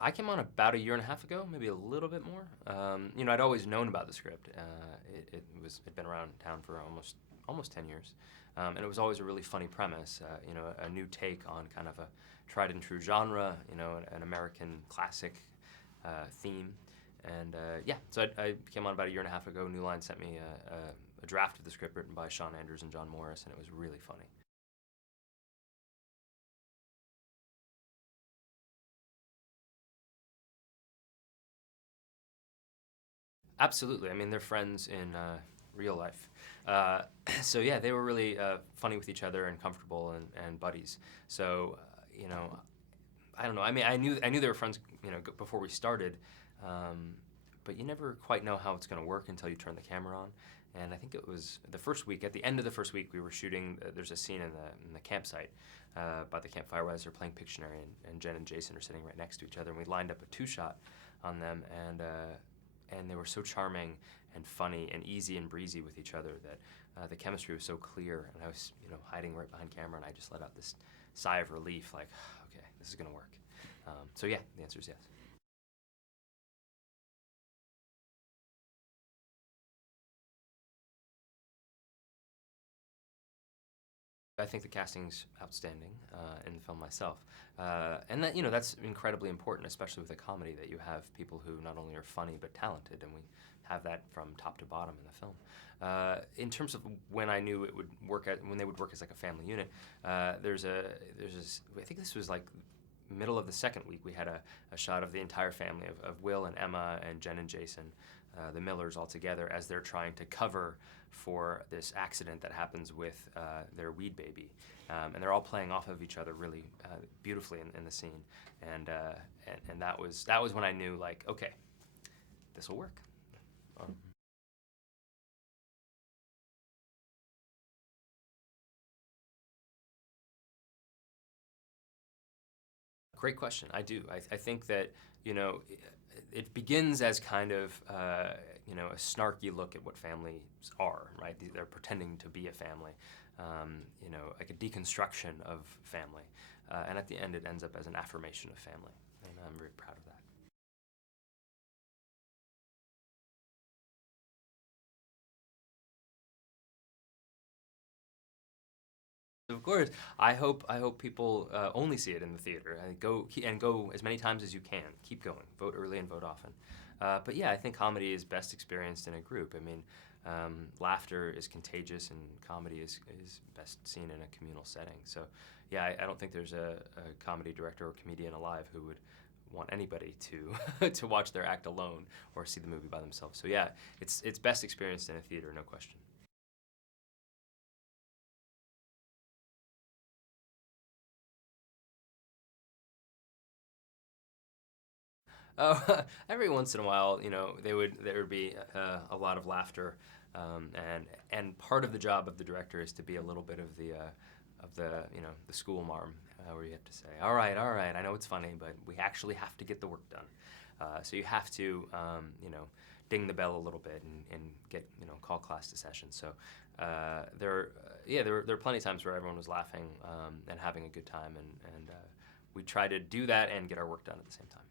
I came on about a year and a half ago, maybe a little bit more. I'd always known about the script. It'd been around town for almost 10 years, and it was always a really funny premise. A new take on kind of a tried and true genre. An American classic theme, and yeah. So I came on about a year and a half ago. New Line sent me a draft of the script written by Sean Anders and John Morris, and it was really funny. Absolutely. I mean, they're friends in real life. Uh, so yeah, they were really funny with each other and comfortable and buddies. So I don't know. I mean, I knew they were friends, before we started, um, but you never quite know how it's going to work until you turn the camera on. And I think it was the first week. At the end of the first week, we were shooting. There's a scene in the campsite by the campfire where they're playing Pictionary, and Jen and Jason are sitting right next to each other. And we lined up a two-shot on them, and they were so charming and funny and easy and breezy with each other that the chemistry was so clear. And I was, hiding right behind camera, and I just let out this sigh of relief, like, okay, this is gonna work. So yeah, the answer is yes. I think the casting's outstanding in the film myself, and that's incredibly important, especially with a comedy, that you have people who not only are funny but talented, and we have that from top to bottom in the film. In terms of when I knew it would work, when they would work as like a family unit, there's this. I think this was like middle of the second week. We had a shot of the entire family of Will and Emma and Jen and Jason, the Millers, all together as they're trying to cover for this accident that happens with their weed baby. And they're all playing off of each other really beautifully in the scene. And that was when I knew, like, okay, this will work. Um, Great question. I do. I think that it begins as kind of a snarky look at what families are. Right? They're pretending to be a family. Like a deconstruction of family, and at the end, it ends up as an affirmation of family, and I'm very proud of that. Of course, I hope people only see it in the theater. Go as many times as you can. Keep going. Vote early and vote often. But yeah, I think comedy is best experienced in a group. I mean, laughter is contagious, and comedy is best seen in a communal setting. So yeah, I don't think there's a comedy director or comedian alive who would want anybody to to watch their act alone or see the movie by themselves. So yeah, it's best experienced in a theater, no question. Oh, every once in a while, there would be a lot of laughter, and part of the job of the director is to be a little bit of the school marm, where you have to say, all right, I know it's funny, but we actually have to get the work done. So you have to, ding the bell a little bit and get call class to session. So there were plenty of times where everyone was laughing and having a good time, and we try to do that and get our work done at the same time.